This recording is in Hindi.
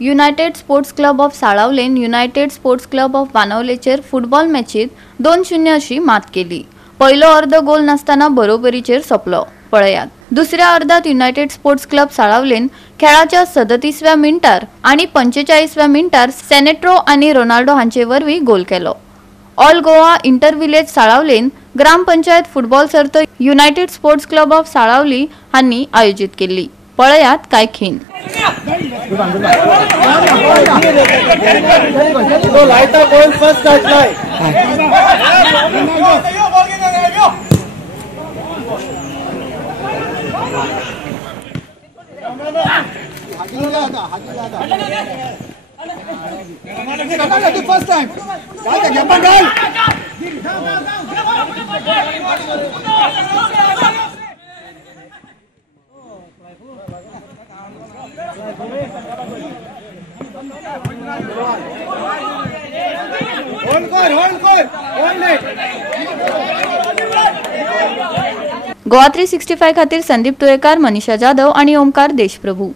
युनायटेड स्पोर्ट्स क्लब ऑफ साळावलेन युनायटेड स्पोर्ट्स क्लब ऑफ बाणावलेचेर फुटबॉल मॅचीत 2-0 अशी मात केली। पहिलो अर्ध गोल नासतना बरोबरीचेर सोपलो। पळयात, दुसऱ्या अर्धात युनायटेड स्पोर्ट्स क्लब साळावलेन खेळाच्या 37व्या मिनिटार आणि 45व्या मिनिटार सेनेट्रो आणि रोनाल्डो हांचे वरवीं गोल केलो। ऑल गोवा इंटर विलेज साळावलेन ग्रामपंचायत फुटबॉल सर्त United Sports Club of Salaulim हांनी आयोजित केली। पळयात काय खीण। First time. गोवा 365 खातीर संदीप तुळेकार, मनीषा जाधव आणि ओमकार देशप्रभू।